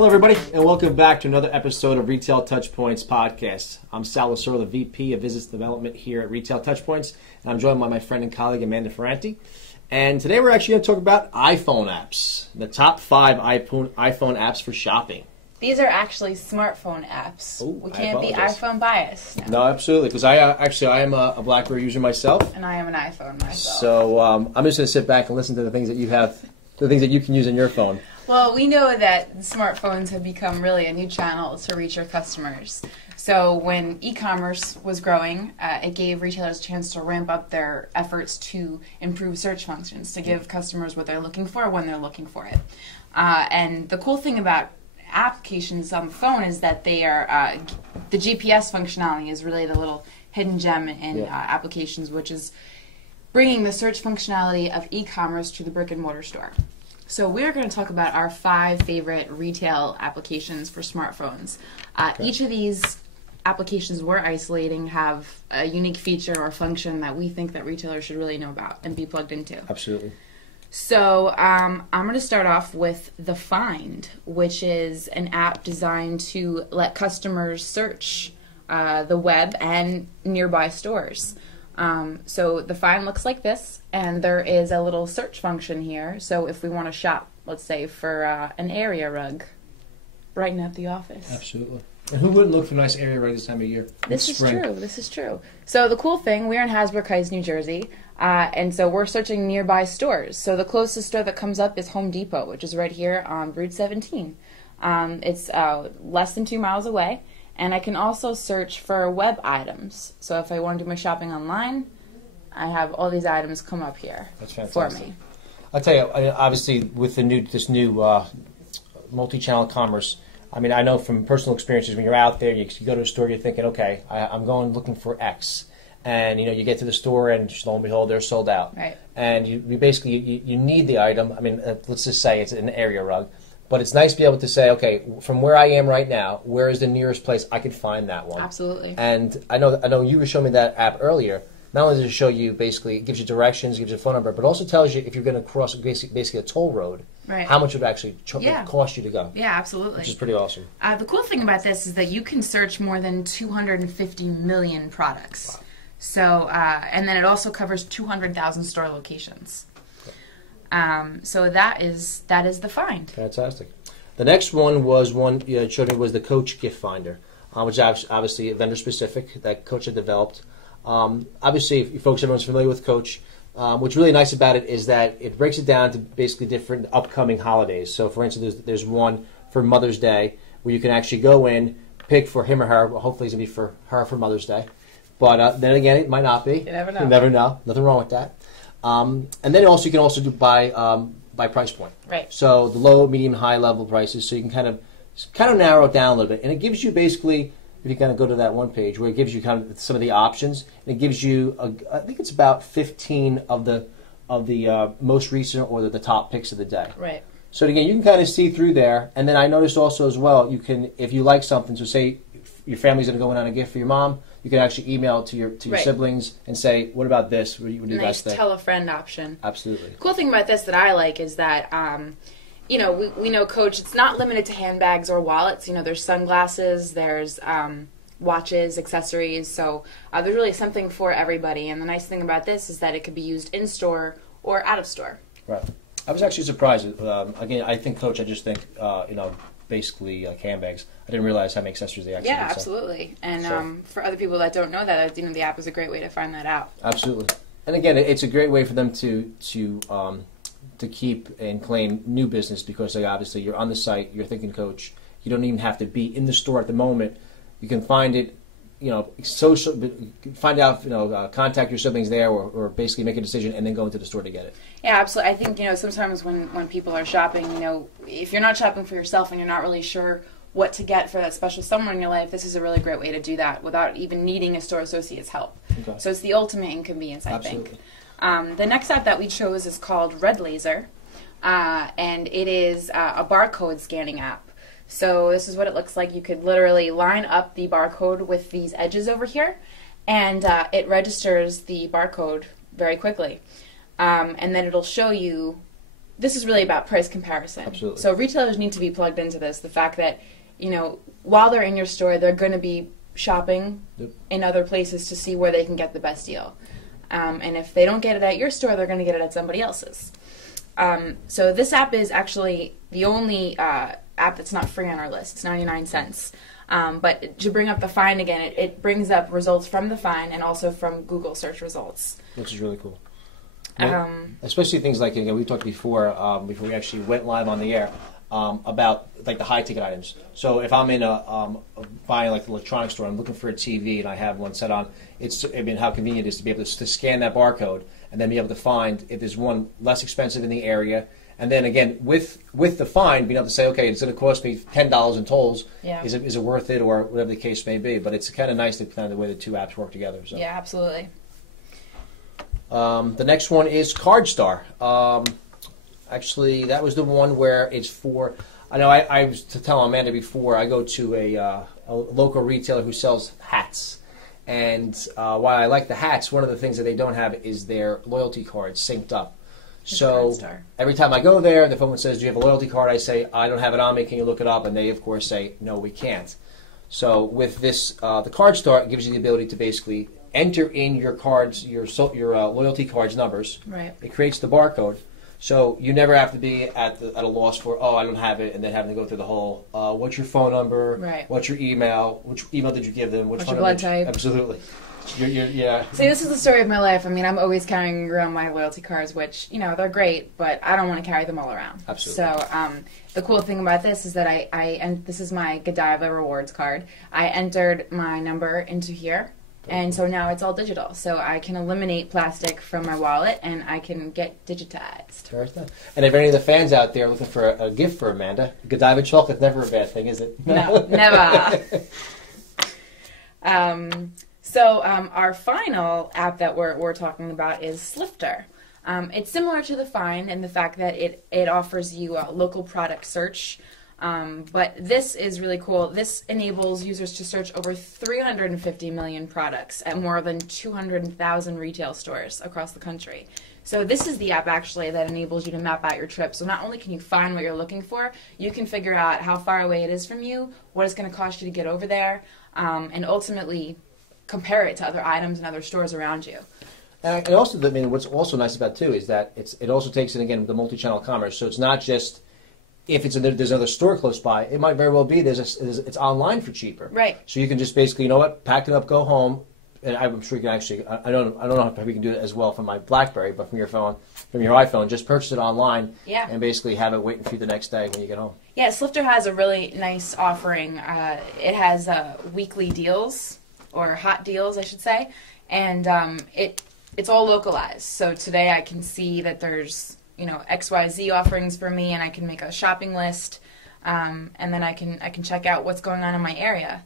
Hello, everybody, and welcome back to another episode of Retail TouchPoints podcast. I'm Sal Lasoro, the VP of Business Development here at Retail TouchPoints, and I'm joined by my friend and colleague Amanda Ferranti. And today we're actually going to talk about iPhone apps, the top 5 iPhone apps for shopping. These are actually smartphone apps. Ooh, we can't be iPhone biased. No, absolutely, because I am a BlackBerry user myself. And I am an iPhone myself. So I'm just going to sit back and listen to the things that you have, the things that you can use on your phone. Well, we know that smartphones have become really a new channel to reach your customers. So when e-commerce was growing, it gave retailers a chance to ramp up their efforts to improve search functions, to give customers what they're looking for when they're looking for it. And the cool thing about applications on the phone is that they are the GPS functionality is really the little hidden gem in applications, which is bringing the search functionality of e-commerce to the brick and mortar store. So we're going to talk about our 5 favorite retail applications for smartphones. Each of these applications we're isolating have a unique feature or function that we think that retailers should really know about and be plugged into. Absolutely. So I'm going to start off with The Find, which is an app designed to let customers search the web and nearby stores. So The Find looks like this, and there is a little search function here. So if we want to shop, let's say, for an area rug, brighten up the office. Absolutely. And who wouldn't look for a nice area rug this time of year? This is true. This is true. So the cool thing, we're in Hasbrook Heights, New Jersey, and so we're searching nearby stores. So the closest store that comes up is Home Depot, which is right here on Route 17. It's less than 2 miles away, and I can also search for web items. So if I want to do my shopping online, I have all these items come up here. That's fantastic. For me. I'll tell you, obviously, with this new multi-channel commerce, I mean, I know from personal experiences, when you're out there, you go to a store, you're thinking, okay, I'm going looking for X. And, you get to the store, and lo and behold, they're sold out. Right. And you basically, you need the item. I mean, let's just say it's an area rug. But it's nice to be able to say, okay, from where I am right now, where is the nearest place I can find that one? Absolutely. And I know you were showing me that app earlier. Not only does it show you, basically, it gives you directions, gives you a phone number, but also tells you if you're going to cross basically a toll road, right, how much it would actually cost you to go. Yeah, absolutely. Which is pretty awesome. The cool thing about this is that you can search more than 250 million products. Wow. So, and then it also covers 200,000 store locations. So that is The Find. Folksy. The next one was one you showed me was the Coach Gift Finder, which is obviously vendor specific that Coach had developed. Obviously, if you folks, everyone's familiar with Coach. What's really nice about it is that it breaks it down to basically different upcoming holidays. So, for instance, there's one for Mother's Day where you can actually go in, pick for him or her. Well, hopefully, it's going to be for her for Mother's Day. But then again, it might not be. You never know. You never know. Nothing wrong with that. And then also you can also do by price point. Right. So the low, medium, high level prices. So you can kind of narrow it down a little bit, and it gives you basically, if you kind of go to that one page where it gives you kind of some of the options, and it gives you I think it's about 15 of the most recent or the top picks of the day. Right. So again, you can kind of see through there, and then I noticed also as well, you can, if you like something, so say your family's going to go in on a gift for your mom, you can actually email it to your right, siblings and say, what about this? What do you guys think? Tell a friend option. Absolutely. The cool thing about this that I like is that, we know Coach, it's not limited to handbags or wallets. There's sunglasses, there's watches, accessories. So there's really something for everybody. And the nice thing about this is that it could be used in-store or out-of-store. Right. I was actually surprised. Again, I think Coach, I just think, basically like handbags. I didn't realize how many accessories they actually Yeah, did, absolutely. And for other people that don't know that, the app is a great way to find that out. Absolutely. And again, it's a great way for them to keep and claim new business because obviously you're on the site, you're thinking Coach. You don't even have to be in the store at the moment. You can find it, social, find out, contact your siblings there or basically make a decision and then go into the store to get it. Yeah, absolutely. I think, sometimes when people are shopping, if you're not shopping for yourself and you're not really sure what to get for that special someone in your life, this is a really great way to do that without even needing a store associate's help. Okay. So it's the ultimate inconvenience, I think. The next app that we chose is called RedLaser, and it is a barcode scanning app. So this is what it looks like. You could literally line up the barcode with these edges over here, and it registers the barcode very quickly. And then it'll show you this is really about price comparison. Absolutely. So retailers need to be plugged into this. The fact that, while they're in your store, they're going to be shopping in other places to see where they can get the best deal. And if they don't get it at your store, they're going to get it at somebody else's. So this app is actually the only app that's not free on our list. It's 99 cents. But to bring up the find again, it brings up results from the find and also from Google search results. Which is really cool. Especially things like, we talked before we actually went live on the air, about like the high ticket items. So if I'm in a buying like an electronics store, I'm looking for a TV and I have one set on, how convenient it is to be able to scan that barcode and then be able to find if there's one less expensive in the area. And then again, with the find, being able to say, okay, it's going to cost me $10 in tolls. Yeah. Is it worth it, or whatever the case may be? But it's kind of nice the way the two apps work together. So. Yeah, absolutely. The next one is CardStar. Actually, that was the one where it's for. I know I was to tell Amanda before. I go to a local retailer who sells hats, and while I like the hats, one of the things that they don't have is their loyalty cards synced up. So every time I go there, the phone says, "Do you have a loyalty card?" I say, "I don't have it on me. Can you look it up?" And they, of course, say, "No, we can't." So with this, the CardStar gives you the ability to basically enter in your cards, your loyalty cards numbers. Right. It creates the barcode, so you never have to be at a loss for, I don't have it, and then having to go through the whole what's your phone number, right? What's your email? Which email did you give them? What's your blood type? Absolutely. Yeah. See, this is the story of my life. I mean, I'm always carrying around my loyalty cards, which, they're great, but I don't want to carry them all around. Absolutely. So the cool thing about this is that and this is my Godiva rewards card. I entered my number into here, and so now it's all digital. So I can eliminate plastic from my wallet, and I can get digitized. And if any of the fans out there are looking for a gift for Amanda, Godiva chocolate's never a bad thing, is it? No, never. So our final app that we're talking about is Slifter. It's similar to the Find in the fact that it offers you a local product search, but this is really cool. This enables users to search over 350 million products at more than 200,000 retail stores across the country. So this is the app actually that enables you to map out your trip. So not only can you find what you're looking for, you can figure out how far away it is from you, what it's going to cost you to get over there, and ultimately compare it to other items and other stores around you. And also, what's also nice about it too is that it also takes in, again, the multi-channel commerce. So it's not just if there's another store close by. It might very well be it's online for cheaper. Right. So you can just basically, pack it up, go home, and I'm sure you can actually. I don't know if we can do it as well from my BlackBerry, but from your iPhone, just purchase it online. Yeah. And basically have it waiting for you the next day when you get home. Yeah, Slifter has a really nice offering. It has weekly deals, or hot deals, I should say, and it's all localized. So today I can see that there's XYZ offerings for me, and I can make a shopping list, and then I can check out what's going on in my area.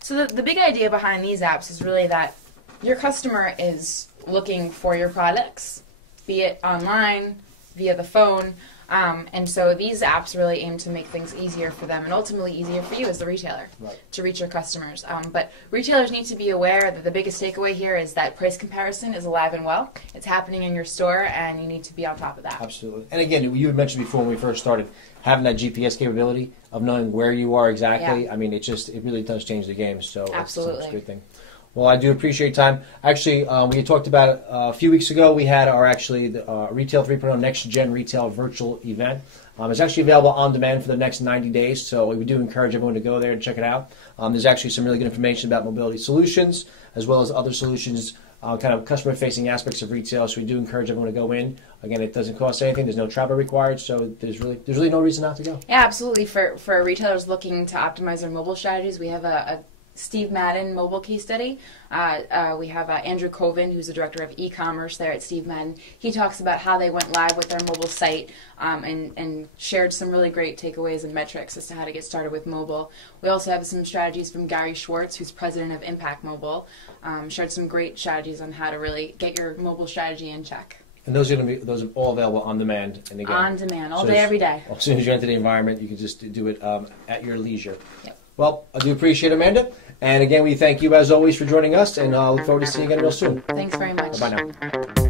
So the big idea behind these apps is really that your customer is looking for your products, be it online, via the phone, and so these apps really aim to make things easier for them and ultimately easier for you as the retailer to reach your customers. But retailers need to be aware that the biggest takeaway here is that price comparison is alive and well. It's happening in your store, and you need to be on top of that. Absolutely. And again, you had mentioned before when we first started, having that GPS capability of knowing where you are exactly. Yeah. I mean, it really does change the game. So absolutely, it's a good thing. Well, I do appreciate your time. Actually, we talked about it a few weeks ago. We had our Retail 3.0 Next Gen Retail virtual event. It's actually available on demand for the next 90 days, so we do encourage everyone to go there and check it out. There's actually some really good information about mobility solutions, as well as other solutions, kind of customer-facing aspects of retail, so we do encourage everyone to go in. Again, it doesn't cost anything. There's no travel required, so there's really no reason not to go. Yeah, absolutely. For retailers looking to optimize their mobile strategies, we have a Steve Madden mobile case study. We have Andrew Coven, who's the director of e-commerce there at Steve Madden. He talks about how they went live with their mobile site and shared some really great takeaways and metrics as to how to get started with mobile. We also have some strategies from Gary Schwartz, who's president of Impact Mobile. Shared some great strategies on how to really get your mobile strategy in check. And those are all available on demand. And again, on demand, all day, every day. As soon as you enter the environment, you can just do it at your leisure. Yep. Well, I do appreciate it, Amanda. And again, we thank you as always for joining us, and look forward to seeing you again real soon. Thanks very much. Bye now.